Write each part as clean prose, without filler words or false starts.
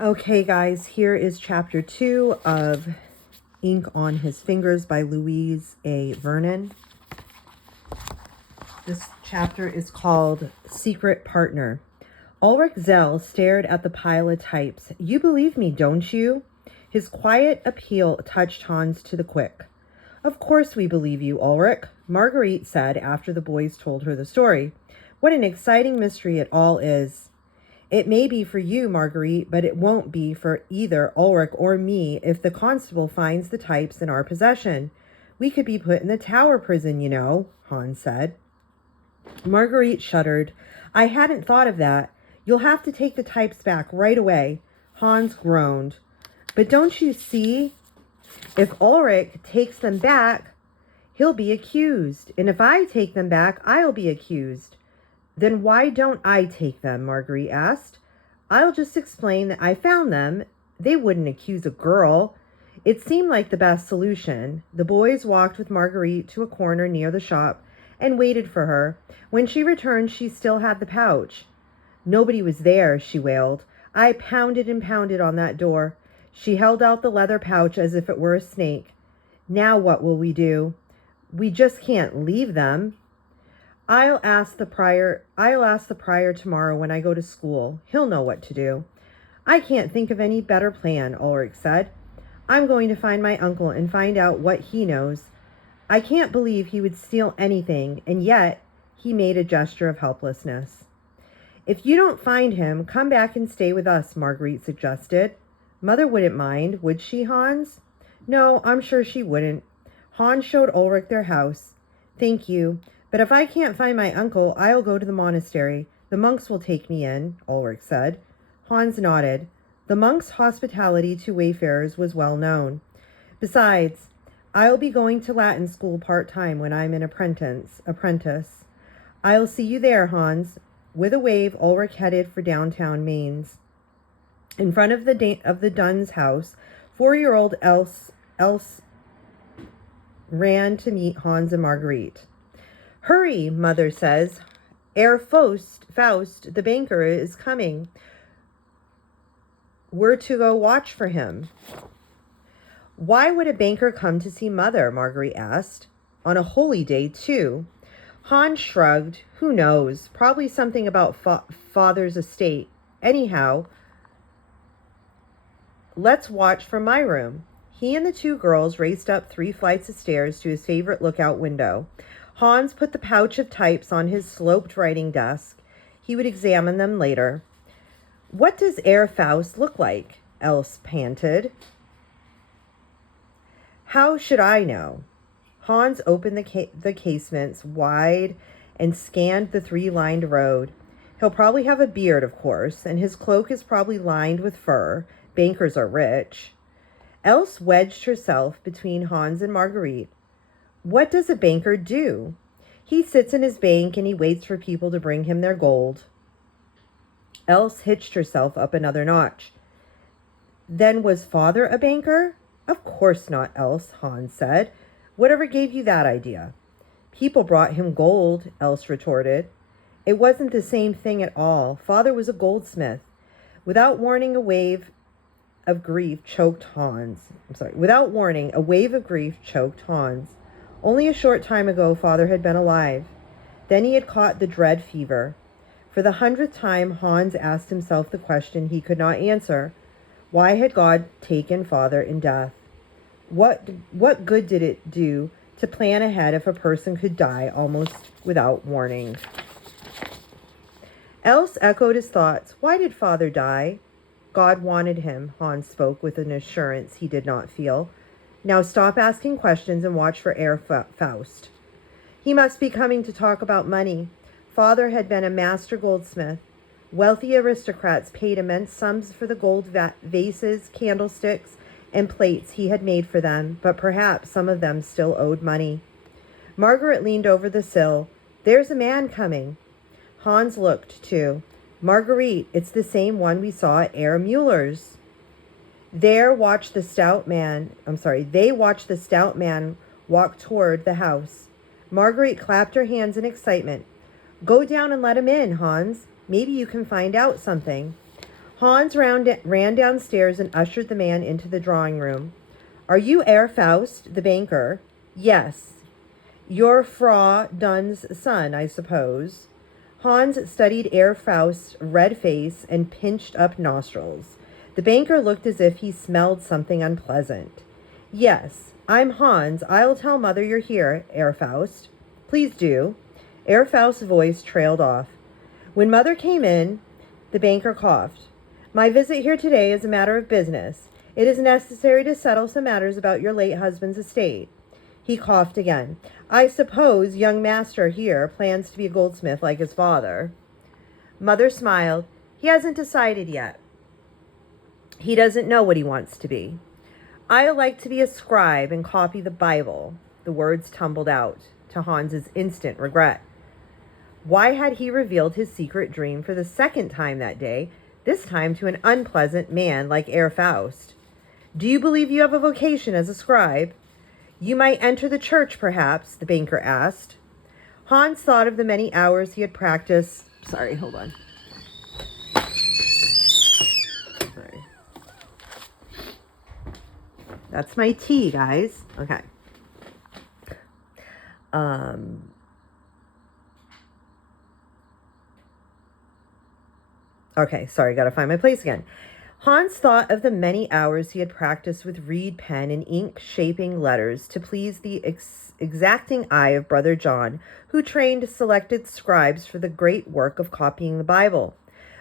Okay, guys, here is chapter 2 of Ink on His Fingers by Louise A. Vernon. This chapter is called Secret Partner. Ulrich Zell stared at the pile of types. You believe me, don't you? His quiet appeal touched Hans to the quick. Of course we believe you, Ulrich, Marguerite said after the boys told her the story. What an exciting mystery it all is. It may be for you, Marguerite, but it won't be for either Ulrich or me if the constable finds the types in our possession. We could be put in the tower prison, you know, Hans said. Marguerite shuddered. I hadn't thought of that. You'll have to take the types back right away. Hans groaned. But don't you see? If Ulrich takes them back, he'll be accused. And if I take them back, I'll be accused. Then why don't I take them? Marguerite asked. I'll just explain that I found them. They wouldn't accuse a girl. It seemed like the best solution. The boys walked with Marguerite to a corner near the shop and waited for her. When she returned, she still had the pouch. Nobody was there, she wailed. I pounded and pounded on that door. She held out the leather pouch as if it were a snake. Now what will we do? We just can't leave them. I'll ask the prior tomorrow when I go to school. He'll know what to do. I can't think of any better plan, Ulrich said. I'm going to find my uncle and find out what he knows. I can't believe he would steal anything, and yet he made a gesture of helplessness. If you don't find him, come back and stay with us, Marguerite suggested. Mother wouldn't mind, would she, Hans? No, I'm sure she wouldn't. Hans showed Ulrich their house. Thank you. But if I can't find my uncle, I'll go to the monastery. The monks will take me in, Ulrich said. Hans nodded. The monks' hospitality to wayfarers was well known. Besides, I'll be going to Latin school part-time when I'm an apprentice. I'll see you there, Hans. With a wave, Ulrich headed for downtown Mainz. In front of the Dunn's house, 4-year-old Else ran to meet Hans and Marguerite. Hurry, Mother says. Herr Faust, the banker, is coming. We're to go watch for him. Why would a banker come to see Mother? Marguerite asked. On a holy day, too. Hans shrugged. Who knows? Probably something about Father's estate. Anyhow, let's watch from my room. He and the 2 girls raced up 3 flights of stairs to his favorite lookout window. Hans put the pouch of types on his sloped writing desk. He would examine them later. What does Herr Faust look like? Else panted. How should I know? Hans opened the casements wide and scanned the 3-lined road. He'll probably have a beard, of course, and his cloak is probably lined with fur. Bankers are rich. Else wedged herself between Hans and Marguerite. What does a banker do? He sits in his bank and he waits for people to bring him their gold. Else hitched herself up another notch. Then was Father a banker? Of course not, Else, Hans said. Whatever gave you that idea? People brought him gold, Else retorted. It wasn't the same thing at all. Father was a goldsmith. Without warning, a wave of grief choked Hans. Only a short time ago, Father had been alive. Then he had caught the dread fever. For the 100th time, Hans asked himself the question he could not answer. Why had God taken Father in death? What good did it do to plan ahead if a person could die almost without warning? Else echoed his thoughts. Why did Father die? God wanted him, Hans spoke with an assurance he did not feel. Now stop asking questions and watch for Herr Faust. He must be coming to talk about money. Father had been a master goldsmith. Wealthy aristocrats paid immense sums for the gold vases, candlesticks, and plates he had made for them, but perhaps some of them still owed money. Margaret leaned over the sill. There's a man coming. Hans looked, too. Marguerite, it's the same one we saw at Herr Mueller's. They watched the stout man walk toward the house. Marguerite clapped her hands in excitement. Go down and let him in, Hans. Maybe you can find out something. Hans ran downstairs and ushered the man into the drawing room. Are you Herr Faust, the banker? Yes. You're Frau Dunn's son, I suppose. Hans studied Herr Faust's red face and pinched up nostrils. The banker looked as if he smelled something unpleasant. Yes, I'm Hans. I'll tell Mother you're here, Herr Faust. Please do. Herr Faust's voice trailed off. When Mother came in, the banker coughed. My visit here today is a matter of business. It is necessary to settle some matters about your late husband's estate. He coughed again. I suppose young master here plans to be a goldsmith like his father. Mother smiled. He hasn't decided yet. He doesn't know what he wants to be. I like to be a scribe and copy the Bible. The words tumbled out, to Hans's instant regret. Why had he revealed his secret dream for the second time that day, this time to an unpleasant man like Herr Faust? Do you believe you have a vocation as a scribe? You might enter the church, perhaps, the banker asked. Hans thought of the many hours he had practiced. Sorry, hold on. Sorry. That's my tea, guys. Okay. Okay, sorry, gotta find my place again. Hans thought of the many hours he had practiced with reed pen and ink shaping letters to please the exacting eye of Brother John, who trained selected scribes for the great work of copying the Bible.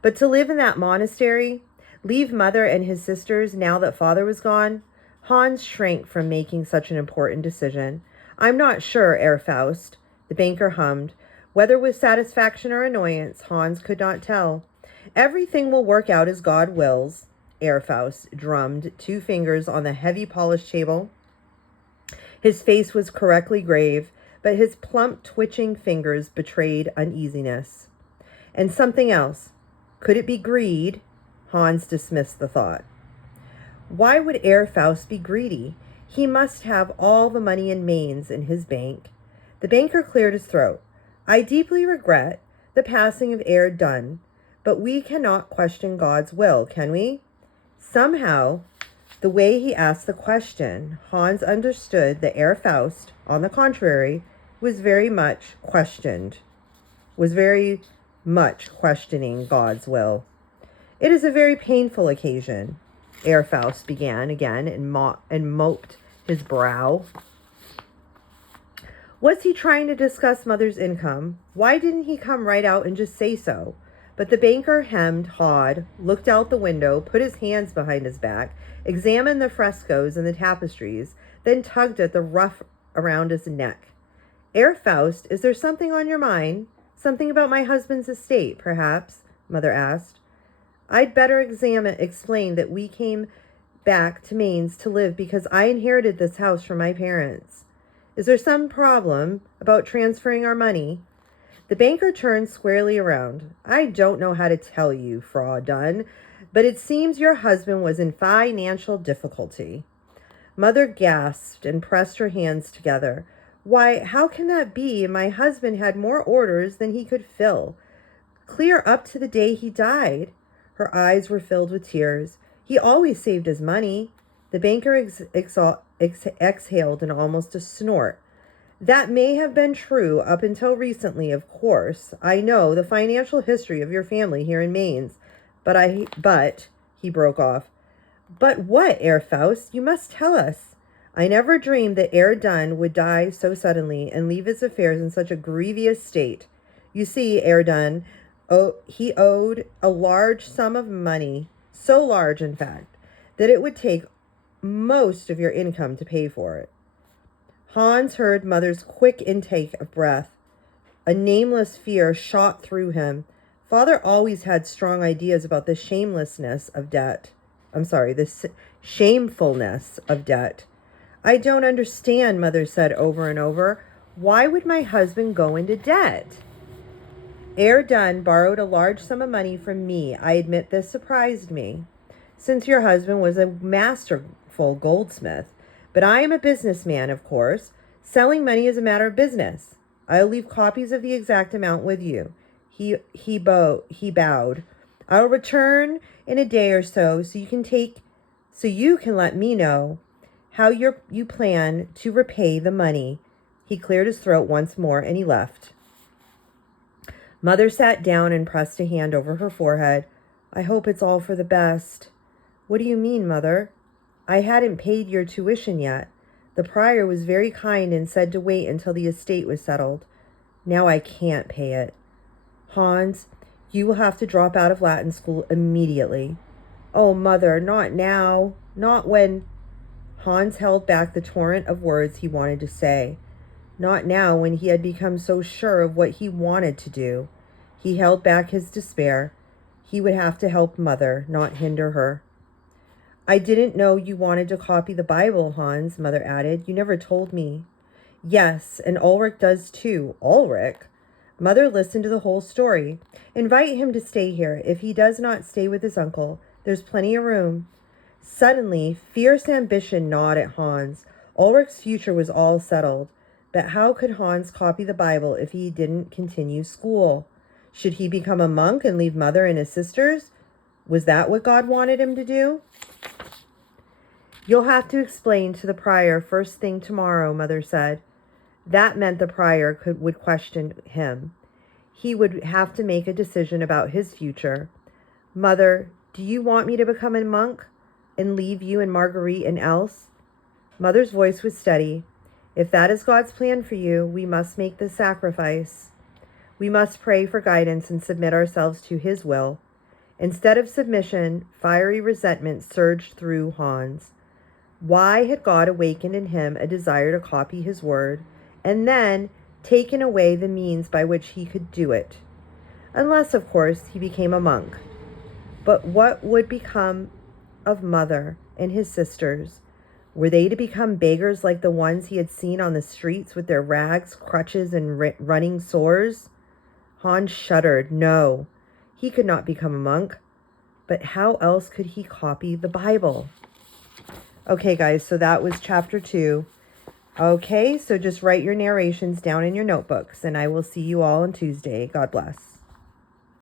But to live in that monastery, leave Mother and his sisters now that Father was gone, Hans shrank from making such an important decision. I'm not sure, Herr Faust, the banker hummed. Whether with satisfaction or annoyance, Hans could not tell. Everything will work out as God wills, Herr Faust drummed 2 fingers on the heavy polished table. His face was correctly grave, but his plump, twitching fingers betrayed uneasiness. And something else. Could it be greed? Hans dismissed the thought. Why would Herr Faust be greedy? He must have all the money in Mainz in his bank. The banker cleared his throat. I deeply regret the passing of Herr Dunn, but we cannot question God's will, can we? Somehow, the way he asked the question, Hans understood that Herr Faust, on the contrary, was very much questioning God's will. It is a very painful occasion, Herr Faust began again and moped his brow. Was he trying to discuss Mother's income? Why didn't he come right out and just say so? But the banker hemmed, hawed, looked out the window, put his hands behind his back, examined the frescoes and the tapestries, then tugged at the ruff around his neck. Herr Faust, is there something on your mind? Something about my husband's estate, perhaps? Mother asked. I'd better explain that we came back to Mainz to live because I inherited this house from my parents. Is there some problem about transferring our money? The banker turned squarely around. I don't know how to tell you, Frau Dunn, but it seems your husband was in financial difficulty. Mother gasped and pressed her hands together. Why, how can that be? My husband had more orders than he could fill, clear up to the day he died. Her eyes were filled with tears. He always saved his money. The banker exhaled in almost a snort. That may have been true up until recently, of course. I know the financial history of your family here in Mainz. But, he broke off. But what, Herr Faust? You must tell us. I never dreamed that Herr Dunn would die so suddenly and leave his affairs in such a grievous state. You see, Herr Dunn, he owed a large sum of money, so large, in fact, that it would take most of your income to pay for it. Hans heard Mother's quick intake of breath. A nameless fear shot through him. Father always had strong ideas about the shamelessness of debt. The shamefulness of debt. I don't understand, Mother said over and over. Why would my husband go into debt? Herr Dunn borrowed a large sum of money from me. I admit this surprised me, since your husband was a masterful goldsmith. But I am a businessman, of course. Selling money is a matter of business. I'll leave copies of the exact amount with you. He bowed. I'll return in a day or so so you can let me know how you plan to repay the money. He cleared his throat once more and he left. Mother sat down and pressed a hand over her forehead. I hope it's all for the best. What do you mean, Mother? I hadn't paid your tuition yet. The prior was very kind and said to wait until the estate was settled. Now I can't pay it. Hans, you will have to drop out of Latin school immediately. Oh, Mother, not now. Not when... Hans held back the torrent of words he wanted to say. Not now, when he had become so sure of what he wanted to do. He held back his despair. He would have to help Mother, not hinder her. I didn't know you wanted to copy the Bible, Hans, Mother added. You never told me. Yes, and Ulrich does too. Ulrich? Mother listened to the whole story. Invite him to stay here. If he does not stay with his uncle, there's plenty of room. Suddenly, fierce ambition gnawed at Hans. Ulrich's future was all settled. But how could Hans copy the Bible if he didn't continue school? Should he become a monk and leave Mother and his sisters? Was that what God wanted him to do? You'll have to explain to the prior first thing tomorrow, Mother said. That meant the prior would question him. He would have to make a decision about his future. Mother, do you want me to become a monk and leave you and Marguerite and Else? Mother's voice was steady. If that is God's plan for you, we must make the sacrifice. We must pray for guidance and submit ourselves to his will. Instead of submission, fiery resentment surged through Hans. Why had God awakened in him a desire to copy his word, and then taken away the means by which he could do it? Unless, of course, he became a monk. But what would become of Mother and his sisters? Were they to become beggars like the ones he had seen on the streets with their rags, crutches, and running sores? Hans shuddered. No, he could not become a monk. But how else could he copy the Bible? Okay, guys, so that was chapter 2. Okay, so just write your narrations down in your notebooks, and I will see you all on Tuesday. God bless.